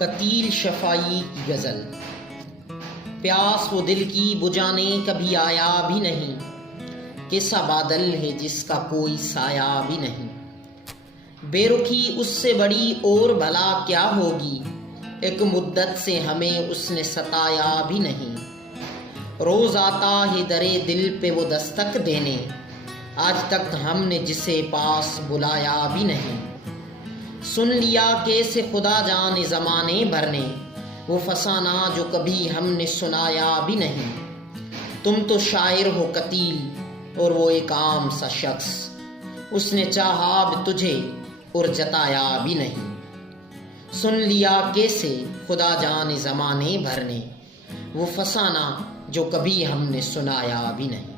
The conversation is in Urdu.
قتیل شفائی کی غزل۔ پیاس وہ دل کی بجھانے کبھی آیا بھی نہیں، کیسا بادل ہے جس کا کوئی سایہ بھی نہیں۔ بے رخی اس سے بڑی اور بھلا کیا ہوگی، ایک مدت سے ہمیں اس نے ستایا بھی نہیں۔ روز آتا ہے درے دل پہ وہ دستک دینے، آج تک ہم نے جسے پاس بلایا بھی نہیں۔ سن لیا کیسے خدا جان زمانے بھر نے، وہ فسانہ جو کبھی ہم نے سنایا بھی نہیں۔ تم تو شاعر ہو قتیل اور وہ ایک عام سا شخص، اس نے چاہا بھی تجھے اور جتایا بھی نہیں۔ سن لیا کیسے خدا جان زمانے بھر نے، وہ فسانہ جو کبھی ہم نے سنایا بھی نہیں۔